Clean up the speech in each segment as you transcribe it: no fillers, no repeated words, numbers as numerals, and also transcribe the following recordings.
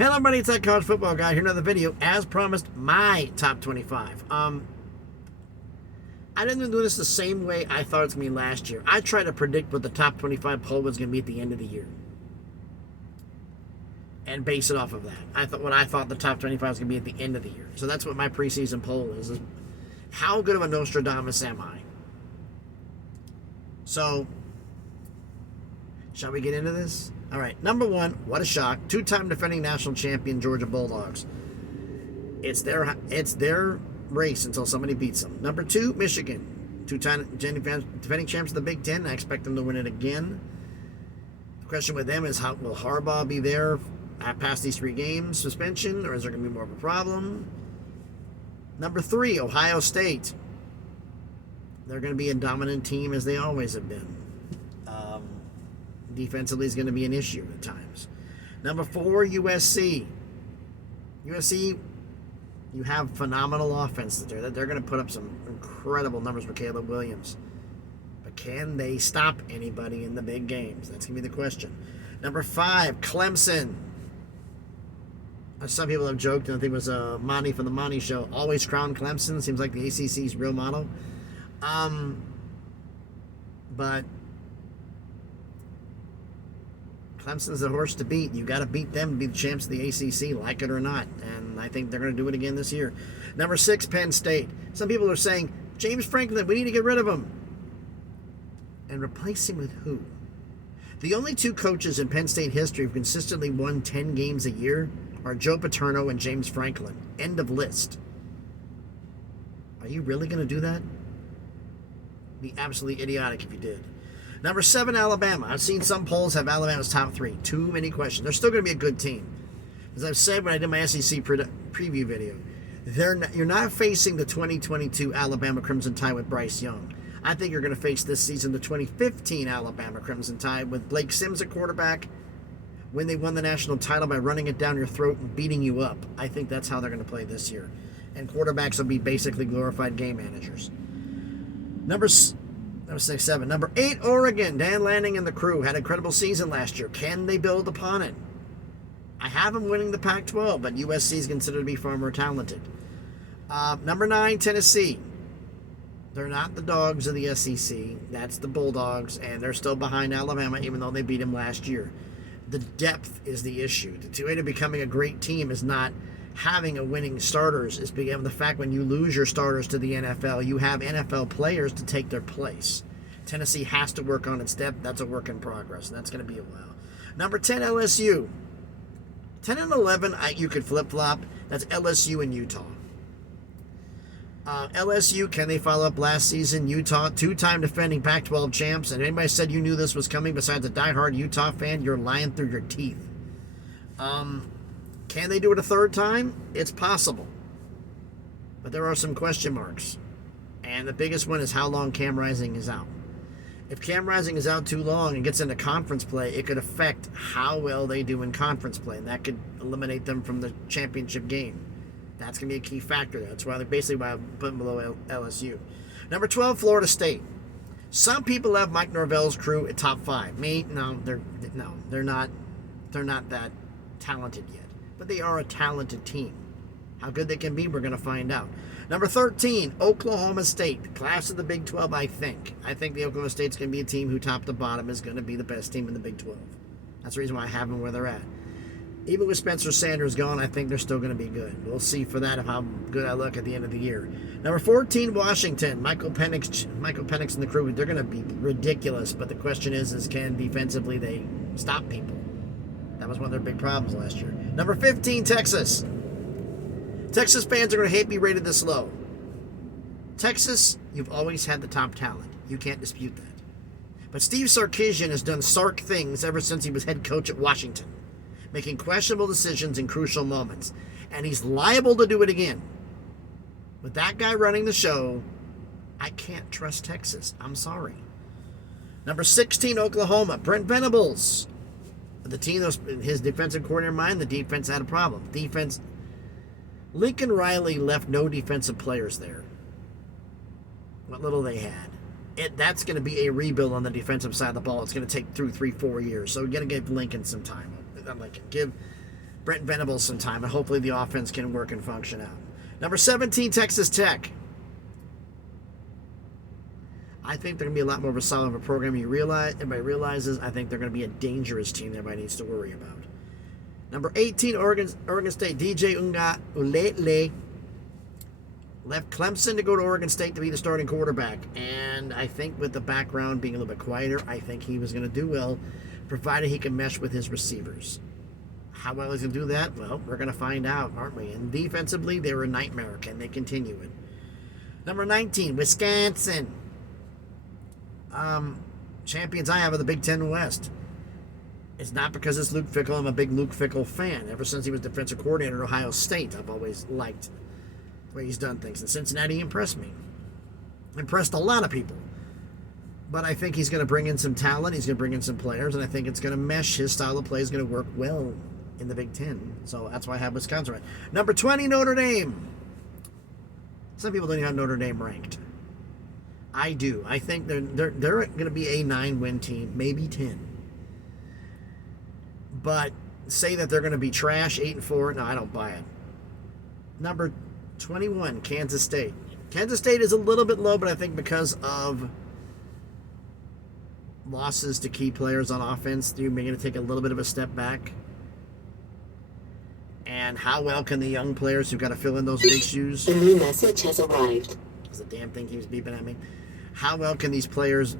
Hello everybody, it's that college football guy here. Another video, as promised, my top 25. I didn't do this the same way I thought it was going to be last year. I tried to predict what the top 25 poll was going to be at the end of the year. And base it off of that. I thought the top 25 was going to be at the end of the year. So that's what my preseason poll is how good of a Nostradamus am I? So, shall we get into this? All right, number one, what a shock. Two-time defending national champion Georgia Bulldogs. It's their race until somebody beats them. Number two, Michigan. Two-time defending champs of the Big Ten. I expect them to win it again. The question with them is, will Harbaugh be there past these 3 games suspension, or is there going to be more of a problem? Number 3, Ohio State. They're going to be a dominant team as they always have been. Defensively is going to be an issue at times. Number 4, USC. USC, you have phenomenal offenses there. They're going to put up some incredible numbers for Caleb Williams. But can they stop anybody in the big games? That's going to be the question. Number 5, Clemson. Some people have joked, and I think it was Monty from the Monty Show, always crown Clemson. Seems like the ACC's real motto. But Clemson's the horse to beat. You got to beat them to be the champs of the ACC, like it or not. And I think they're going to do it again this year. Number 6, Penn State. Some people are saying, James Franklin, we need to get rid of him. And replace him with who? The only 2 coaches in Penn State history who've consistently won 10 games a year are Joe Paterno and James Franklin. End of list. Are you really going to do that? Be absolutely idiotic if you did. Number 7, Alabama. I've seen some polls have Alabama's top 3. Too many questions. They're still going to be a good team. As I've said when I did my SEC preview video, you're not facing the 2022 Alabama Crimson Tide with Bryce Young. I think you're going to face this season the 2015 Alabama Crimson Tide with Blake Sims at quarterback when they won the national title by running it down your throat and beating you up. I think that's how they're going to play this year. And quarterbacks will be basically glorified game managers. Number 6, 7. Number 8, Oregon. Dan Lanning and the crew had an incredible season last year. Can they build upon it? I have them winning the Pac-12, but USC is considered to be far more talented. Number 9, Tennessee. They're not the dogs of the SEC. That's the Bulldogs, and they're still behind Alabama, even though they beat them last year. The depth is the issue. The way to becoming a great team is not having a winning starters. It's because of the fact when you lose your starters to the NFL, you have NFL players to take their place. Tennessee has to work on its depth. That's a work in progress, and that's going to be a while. Number 10, LSU. 10 and 11, you could flip-flop. That's LSU and Utah. LSU, can they follow up last season? Utah, 2-time defending Pac-12 champs. And anybody said you knew this was coming besides a diehard Utah fan, you're lying through your teeth. Can they do it a 3rd time? It's possible. But there are some question marks. And the biggest one is how long Cam Rising is out. If Cam Rising is out too long and gets into conference play, it could affect how well they do in conference play. And that could eliminate them from the championship game. That's going to be a key factor. That's why I put them below LSU. Number 12, Florida State. Some people have Mike Norvell's crew at top 5. Me, no, they're not that talented yet. But they are a talented team. How good they can be, we're going to find out. Number 13, Oklahoma State. The class of the Big 12, I think. I think the Oklahoma State's going to be a team who, top to bottom, is going to be the best team in the Big 12. That's the reason why I have them where they're at. Even with Spencer Sanders gone, I think they're still going to be good. We'll see for that of how good I look at the end of the year. Number 14, Washington. Michael Penix and the crew, they're going to be ridiculous. But the question is can defensively they stop people? That was one of their big problems last year. Number 15, Texas. Texas fans are going to hate me rated this low. Texas, you've always had the top talent. You can't dispute that. But Steve Sarkisian has done Sark things ever since he was head coach at Washington, making questionable decisions in crucial moments. And he's liable to do it again. With that guy running the show, I can't trust Texas. I'm sorry. Number 16, Oklahoma. Brent Venables. The team, his defensive coordinator in mind, the defense had a problem. Lincoln Riley left no defensive players there. What little they had. That's going to be a rebuild on the defensive side of the ball. It's going to take 2, 3, 4 years. So you're going to give Lincoln some time. Not Lincoln. Give Brent Venables some time, and hopefully the offense can work and function out. Number 17, Texas Tech. I think they're going to be a lot more of a solid of a program. Everybody realizes. I think they're going to be a dangerous team that everybody needs to worry about. Number 18, Oregon State. DJ Uiagalelei left Clemson to go to Oregon State to be the starting quarterback. And I think with the background being a little bit quieter, I think he was going to do well, provided he can mesh with his receivers. How well he's going to do that? Well, we're going to find out, aren't we? And defensively, they were a nightmare. Can they continue it? Number 19, Wisconsin. Champions I have of the Big Ten West. It's not because it's Luke Fickell. I'm a big Luke Fickell fan. Ever since he was defensive coordinator at Ohio State, I've always liked the way he's done things. And Cincinnati impressed me. Impressed a lot of people. But I think he's going to bring in some talent. He's going to bring in some players. And I think it's going to mesh. His style of play is going to work well in the Big Ten. So that's why I have Wisconsin right. Number 20, Notre Dame. Some people don't even have Notre Dame ranked. I do. I think they're going to be a 9-win team, maybe 10. But say that they're going to be trash, 8-4. No, I don't buy it. Number 21, Kansas State. Kansas State is a little bit low, but I think because of losses to key players on offense, they're going to take a little bit of a step back. And how well can the young players who've got to fill in those big shoes? A new message has arrived. The damn thing keeps beeping at me. How well can these players,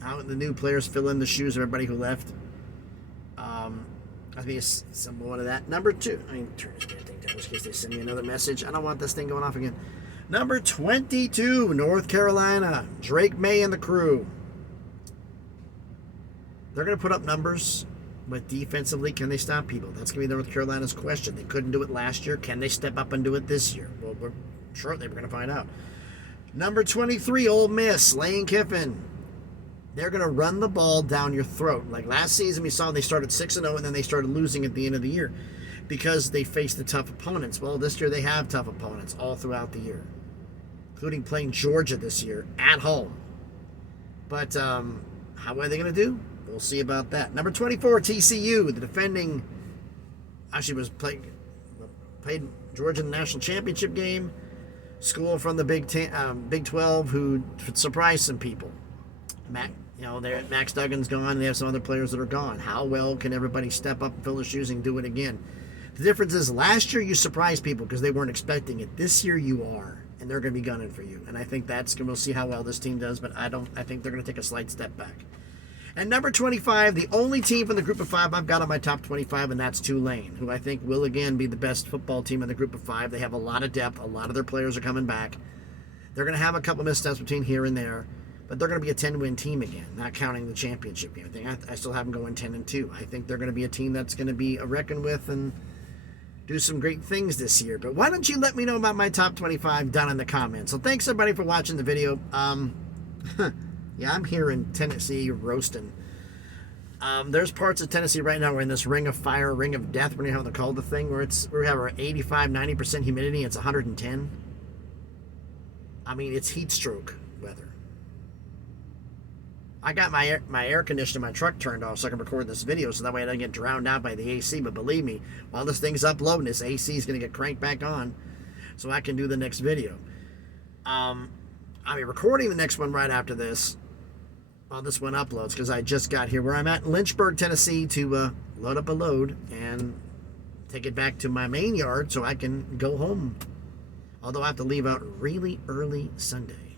how the new players fill in the shoes of everybody who left? I think it's somewhat of that. Number 2, I mean, turn this damn thing down in case they send me another message. I don't want this thing going off again. Number 22, North Carolina. Drake May and the crew. They're going to put up numbers, but defensively, can they stop people? That's going to be North Carolina's question. They couldn't do it last year. Can they step up and do it this year? Well, we're shortly we're going to find out. Number 23, Ole Miss. Lane Kiffin. They're going to run the ball down your throat. Like last season, we saw they started 6-0, and then they started losing at the end of the year because they faced the tough opponents. Well, this year they have tough opponents all throughout the year, including playing Georgia this year at home. But how are they going to do? We'll see about that. Number 24, TCU, the defending, actually was played Georgia in the national championship game. School from the Big 12 who surprised some people. Max Duggan's gone. They have some other players that are gone. How well can everybody step up and fill their shoes and do it again? The difference is last year you surprised people because they weren't expecting it. This year you are, and they're going to be gunning for you. And I think we'll see how well this team does, but I think they're going to take a slight step back. And number 25, the only team from the group of 5 I've got on my top 25, and that's Tulane, who I think will again be the best football team in the group of 5. They have a lot of depth. A lot of their players are coming back. They're going to have a couple missteps between here and there, but they're going to be a 10-win team again, not counting the championship game. I still have them going 10-2. I think they're going to be a team that's going to be a reckon with and do some great things this year. But why don't you let me know about my top 25 down in the comments. So thanks everybody for watching the video. Yeah, I'm here in Tennessee roasting. There's parts of Tennessee right now we're in this ring of fire, ring of death, whatever you want to call the thing, where we have our 85, 90% humidity. It's 110. I mean, it's heat stroke weather. I got my air conditioner in my truck turned off so I can record this video, so that way I don't get drowned out by the AC. But believe me, while this thing's uploading, this AC is going to get cranked back on so I can do the next video. I'll be recording the next one right after this. While this one uploads, because I just got here where I'm at in Lynchburg, Tennessee, to load up a load and take it back to my main yard so I can go home. Although I have to leave out really early Sunday,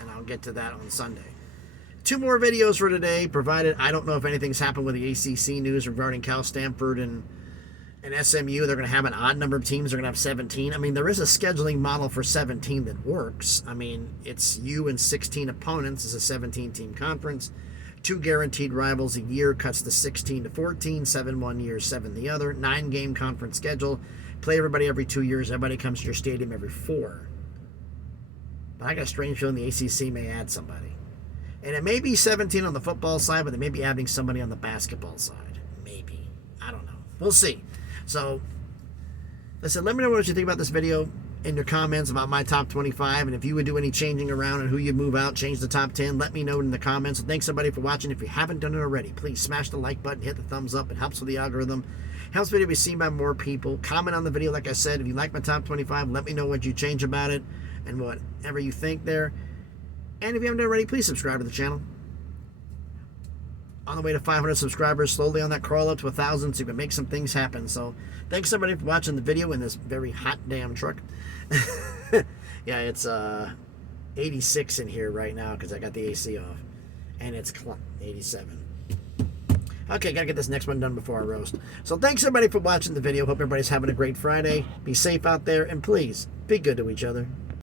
and I'll get to that on Sunday. 2 more videos for today, provided I don't know if anything's happened with the ACC news regarding Cal Stanford and SMU. They're going to have an odd number of teams. They're going to have 17. I mean, there is a scheduling model for 17 that works. I mean, it's you and 16 opponents. It's a 17-team conference. 2 guaranteed rivals a year cuts the 16 to 14. 7 one year, 7 the other. 9-game conference schedule. Play everybody every 2 years. Everybody comes to your stadium every 4. But I got a strange feeling the ACC may add somebody. And it may be 17 on the football side, but they may be adding somebody on the basketball side. Maybe. I don't know. We'll see. So, listen, let me know what you think about this video in your comments about my top 25, and if you would do any changing around and who you'd move out, change the top 10, let me know in the comments. So thanks everybody for watching. If you haven't done it already, please smash the like button, hit the thumbs up. It helps with the algorithm. Helps video be seen by more people. Comment on the video, like I said. If you like my top 25, let me know what you change about it and whatever you think there. And if you haven't already, please subscribe to the channel. On the way to 500 subscribers, slowly on that crawl up to 1,000, so you can make some things happen. So thanks everybody for watching the video in this very hot damn truck. Yeah, it's 86 in here right now because I got the AC off. And it's 87. Okay, gotta get this next one done before I roast. So thanks everybody for watching the video. Hope everybody's having a great Friday. Be safe out there, and please, be good to each other.